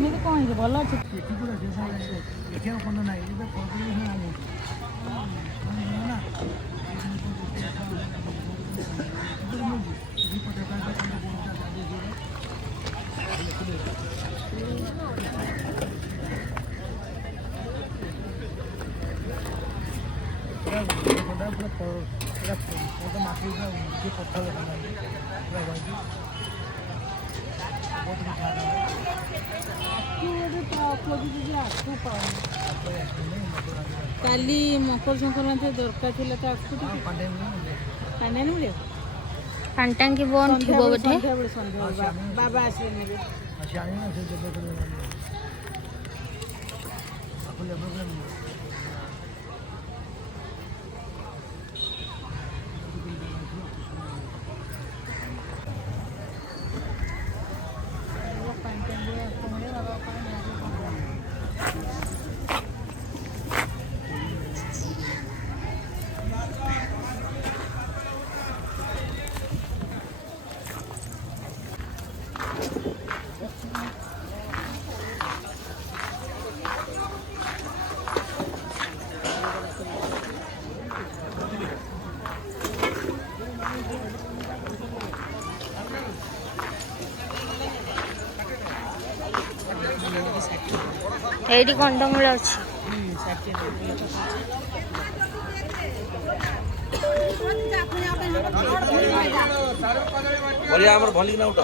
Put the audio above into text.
କେମିତି କ'ଣ ହେଇଛି ଭଲ ଅଛି? ଏଠି ପୁରା ଦେଖିବାକୁ ଭଲ ନାହିଁ ଏବେ କାଲି ମକର ସଂକ୍ରାନ୍ତି ଦରକାର ଥିଲା ତ ଆକୁ ପାଣ୍ଡିଆନ ମିଳିବ ପାଣ୍ଟାଙ୍କି ବନ୍ଦ ଥିବ ବୋଧେ। ବାବା ଆସିବେ ନେବେ। ଏଇଠି କଣ୍ଡମୂଳ ଅଛି। ଆମର ଭଲି ନା ଉଠ